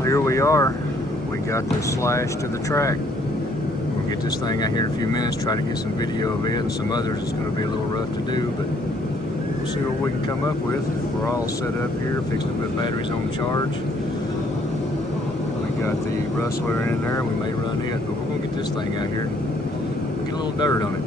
Well, here we are. We got the Slash to the track. We'll get this thing out here in a few minutes, try to get some video of it and some others. It's going to be a little rough to do, but we'll see what we can come up with. We're all set up here, fixing to put batteries on charge. We got the rustler in there, we may run it, but we're going to get this thing out here and get a little dirt on it.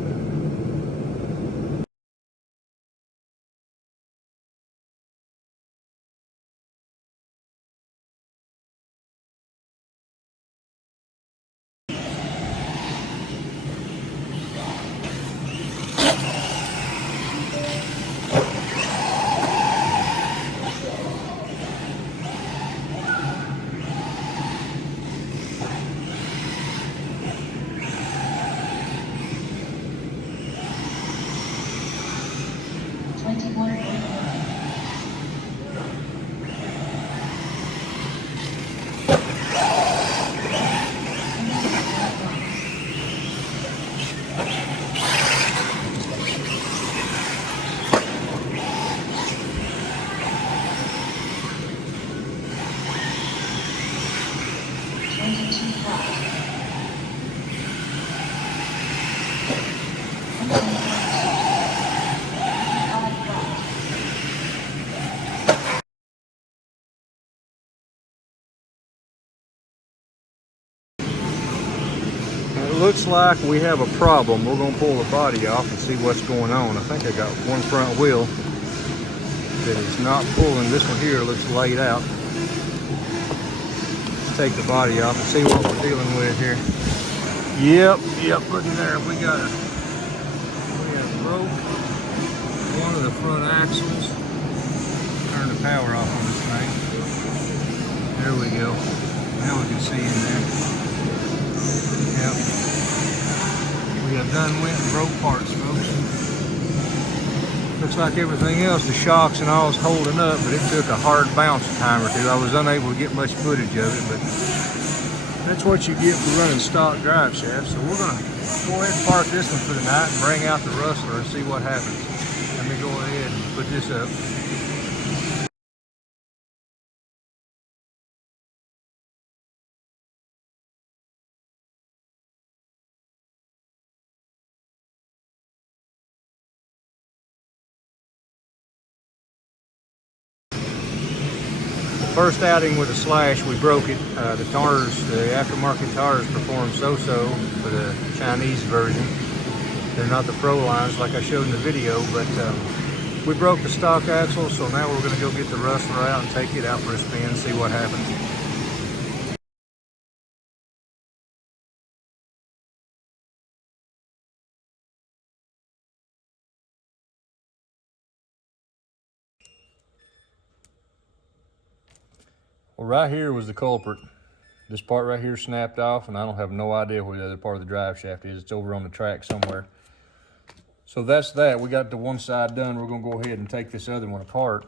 It looks like we have a problem. We're going to pull the body off and see what's going on. I think I got one front wheel that is not pulling. This one here looks laid out. Let's take the body off and see what we're dealing with here. Yep, look in there. We have broke one of the front axles. Turn the power off on this thing. There we go. Now we can see in there. Yep. We have done went and broke parts, folks. Looks like everything else, the shocks and all is holding up, but it took a hard bounce a time or two. I was unable to get much footage of it, but that's what you get for running stock drive shafts. So we're gonna go ahead and park this one for the night and bring out the rustler and see what happens. Let me go ahead and put this up. First outing with a Slash, we broke it. The tires, the aftermarket tires performed so-so for the Chinese version. They're not the Pro lines like I showed in the video, but we broke the stock axle, so now we're going to go get the rustler out and take it out for a spin and see what happens. Well, right here was the culprit. This part right here snapped off, and I don't have no idea where the other part of the drive shaft is. It's over on the track somewhere. So that's that. We got the one side done. We're going to go ahead and take this other one apart.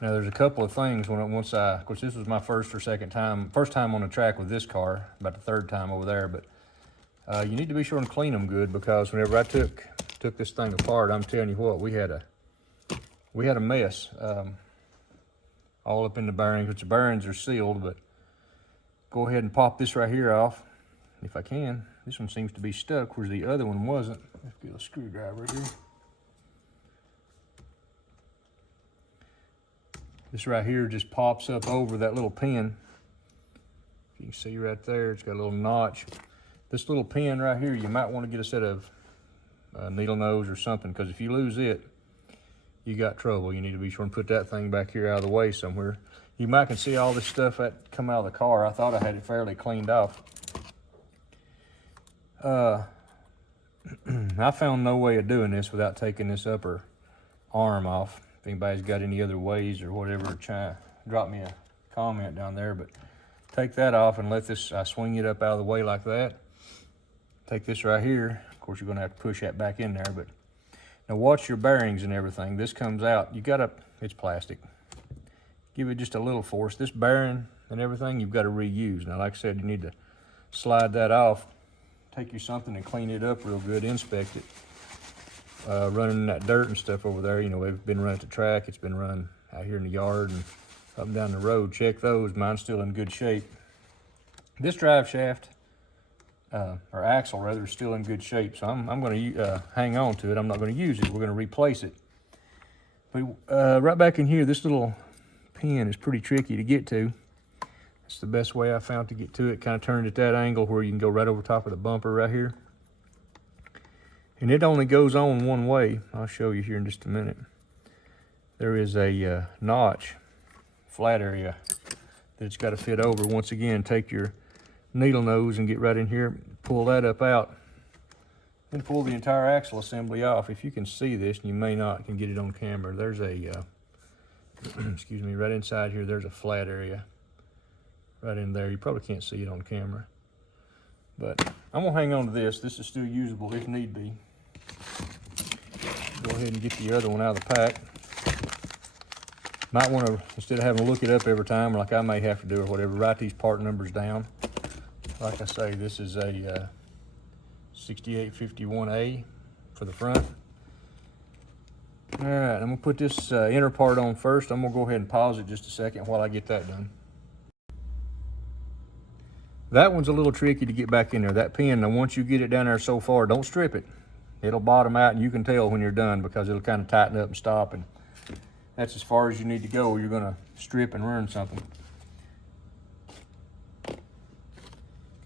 Now, there's a couple of things once of course, this was my first time on the track with this car, about the third time over there, but you need to be sure and clean them good, because whenever I took this thing apart, I'm telling you what, we had a mess. All up in the bearings, which the bearings are sealed, but go ahead and pop this right here off, if I can. This one seems to be stuck, whereas the other one wasn't. Let's get a screwdriver here. This right here just pops up over that little pin. If you can see right there, it's got a little notch. This little pin right here, you might want to get a set of needle nose or something, because if you lose it, you got trouble. You need to be sure and put that thing back here out of the way somewhere. You might can see all this stuff that come out of the car. I thought I had it fairly cleaned off. I found no way of doing this without taking this upper arm off. If anybody's got any other ways or whatever, drop me a comment down there. But take that off and let this, I swing it up out of the way like that. Take this right here. Of course, you're gonna have to push that back in there, but now watch your bearings and everything. This comes out, it's plastic. Give it just a little force. This bearing and everything, you've got to reuse. Now, like I said, you need to slide that off. Take you something and clean it up real good, inspect it. Running that dirt and stuff over there, you know, we've been running at the track. It's been run out here in the yard, and up and down the road. Check those. Mine's still in good shape. This drive shaft, or axle rather, is still in good shape, so I'm going to hang on to it. I'm not going to use it. We're going to replace it. But right back in here, this little pin is pretty tricky to get to. It's the best way I found to get to it. Kind of turned at that angle where you can go right over top of the bumper right here. And it only goes on one way. I'll show you here in just a minute. There is a notch, flat area, that it's got to fit over. Once again, take your needle nose and get right in here, pull that up out, then pull the entire axle assembly off. If you can see this, and you may not can get it on camera, there's a, excuse me, right inside here, there's a flat area. Right in there. You probably can't see it on camera. But I'm going to hang on to this. This is still usable if need be. Go ahead and get the other one out of the pack. Might want to, instead of having to look it up every time, like I may have to do or whatever, write these part numbers down. Like I say, this is a 6851A for the front. All right, I'm going to put this inner part on first. I'm going to go ahead and pause it just a second while I get that done. That one's a little tricky to get back in there. That pin, now once you get it down there so far, don't strip it. It'll bottom out and you can tell when you're done because it'll kind of tighten up and stop, and that's as far as you need to go. You're gonna strip and ruin something.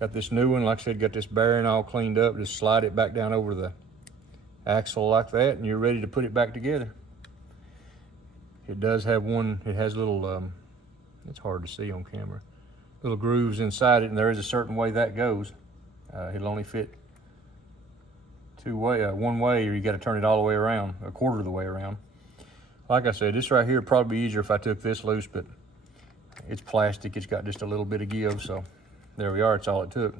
Got this new one, like I said, got this bearing all cleaned up. Just slide it back down over the axle like that and you're ready to put it back together. It does have one, it has little, it's hard to see on camera, little grooves inside it, and there is a certain way that goes. It'll only fit one way, or you got to turn it all the way around, a quarter of the way around. Like I said, this right here would probably be easier if I took this loose, but it's plastic. It's got just a little bit of give, so there we are. It's all it took.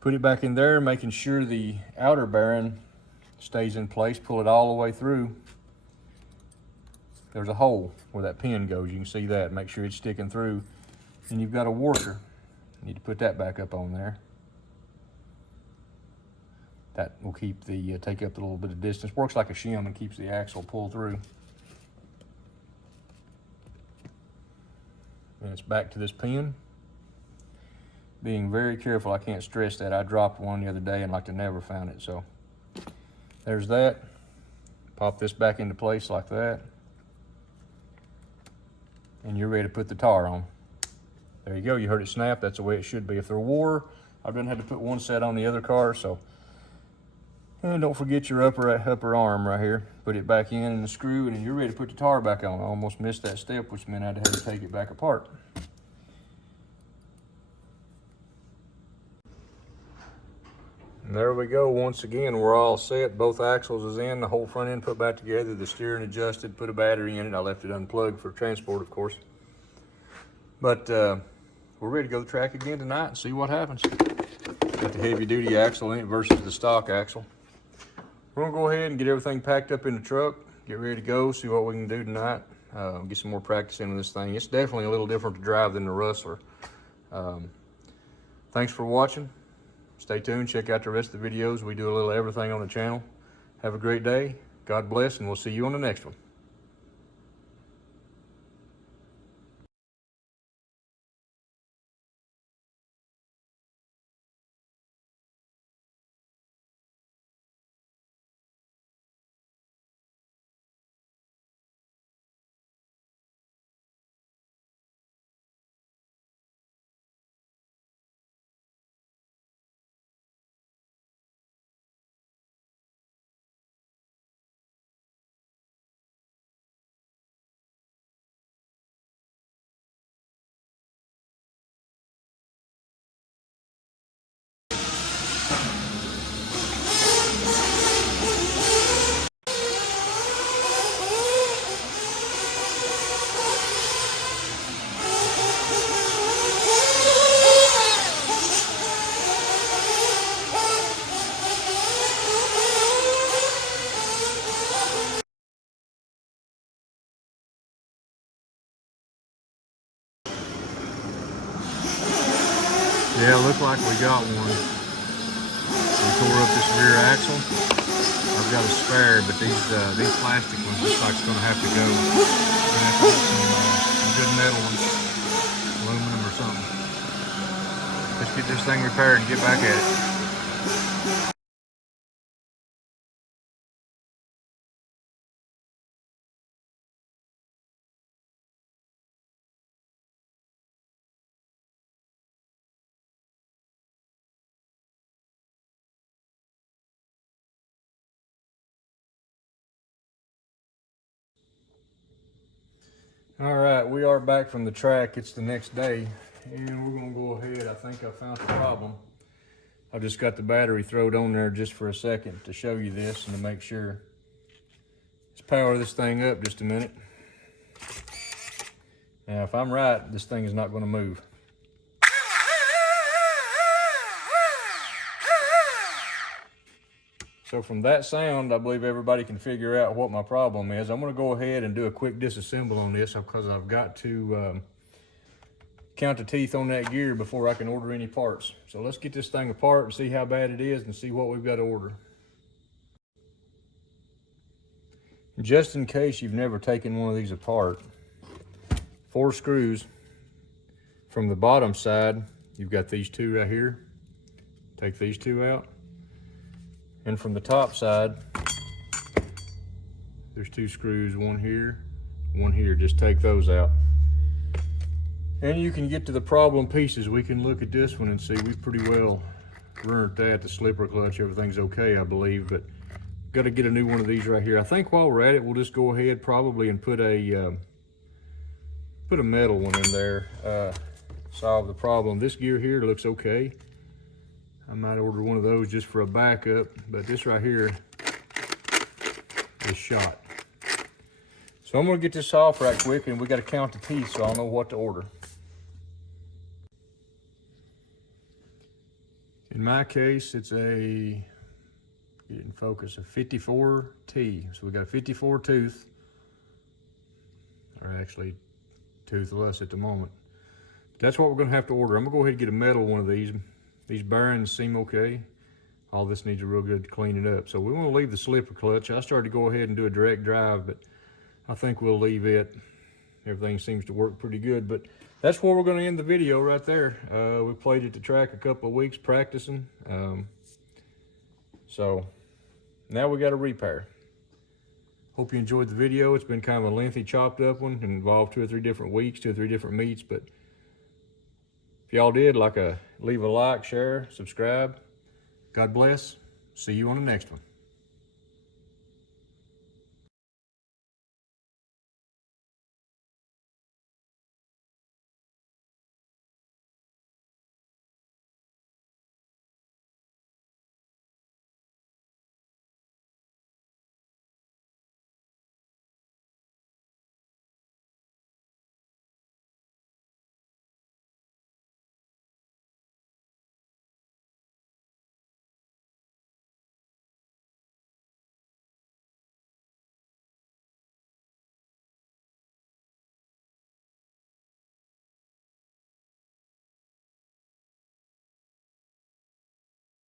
Put it back in there, making sure the outer bearing stays in place. Pull it all the way through. There's a hole where that pin goes. You can see that. Make sure it's sticking through. And you've got a washer. You need to put that back up on there. That will keep the, take up a little bit of distance. Works like a shim and keeps the axle pulled through. And it's back to this pin. Being very careful, I can't stress that. I dropped one the other day and like to never found it, so. There's that. Pop this back into place like that. And you're ready to put the tar on. There you go, you heard it snap. That's the way it should be. If they're wore, I've done had to put one set on the other car, so. And don't forget your upper arm right here. Put it back in and the screw, and you're ready to put the tar back on. I almost missed that step, which meant I'd have to take it back apart. And there we go. Once again, we're all set. Both axles is in, the whole front end put back together, the steering adjusted, put a battery in it. I left it unplugged for transport, of course. But we're ready to go to the track again tonight and see what happens. Got the heavy duty axle in it versus the stock axle. We're gonna go ahead and get everything packed up in the truck, get ready to go, see what we can do tonight. Get some more practice into this thing. It's definitely a little different to drive than the Rustler. Thanks for watching. Stay tuned, check out the rest of the videos. We do a little everything on the channel. Have a great day. God bless, and we'll see you on the next one. Yeah, it looked like we got one. We tore up this rear axle. I've got a spare, but these plastic ones look like it's going to have to go. We're going to have to put some good metal one, aluminum or something. Let's get this thing repaired and get back at it. All right, we are back from the track. It's the next day, and we're gonna go ahead. I think I found the problem. I just got the battery thrown on there just for a second to show you this and to make sure. Let's power this thing up just a minute. Now, if I'm right, this thing is not gonna move. So from that sound, I believe everybody can figure out what my problem is. I'm gonna go ahead and do a quick disassemble on this because I've got to count the teeth on that gear before I can order any parts. So let's get this thing apart and see how bad it is and see what we've got to order. Just in case you've never taken one of these apart, 4 screws from the bottom side, you've got these 2 right here. Take these 2 out. And from the top side, there's 2 screws, one here, one here. Just take those out. And you can get to the problem pieces. We can look at this one and see we pretty well ruined that. The slipper clutch, everything's okay, I believe, but got to get a new one of these right here. I think while we're at it, we'll just go ahead probably and put a metal one in there, solve the problem. This gear here looks okay. I might order one of those just for a backup, but this right here is shot. So I'm gonna get this off right quick, and we gotta count the teeth so I'll know what to order. In my case, it's a, get it in focus, a 54T. So we got a 54 tooth, or actually toothless at the moment. That's what we're gonna have to order. I'm gonna go ahead and get a metal one of these. These bearings seem okay. All this needs a real good cleaning up. So we want to leave the slipper clutch. I started to go ahead and do a direct drive, but I think we'll leave it. Everything seems to work pretty good, but that's where we're going to end the video right there. We played at the track a couple of weeks practicing. So now we got a repair. Hope you enjoyed the video. It's been kind of a lengthy, chopped up one, and involved 2 or 3 different weeks, 2 or 3 different meets, but if y'all did, leave a like, share, subscribe. God bless. See you on the next one.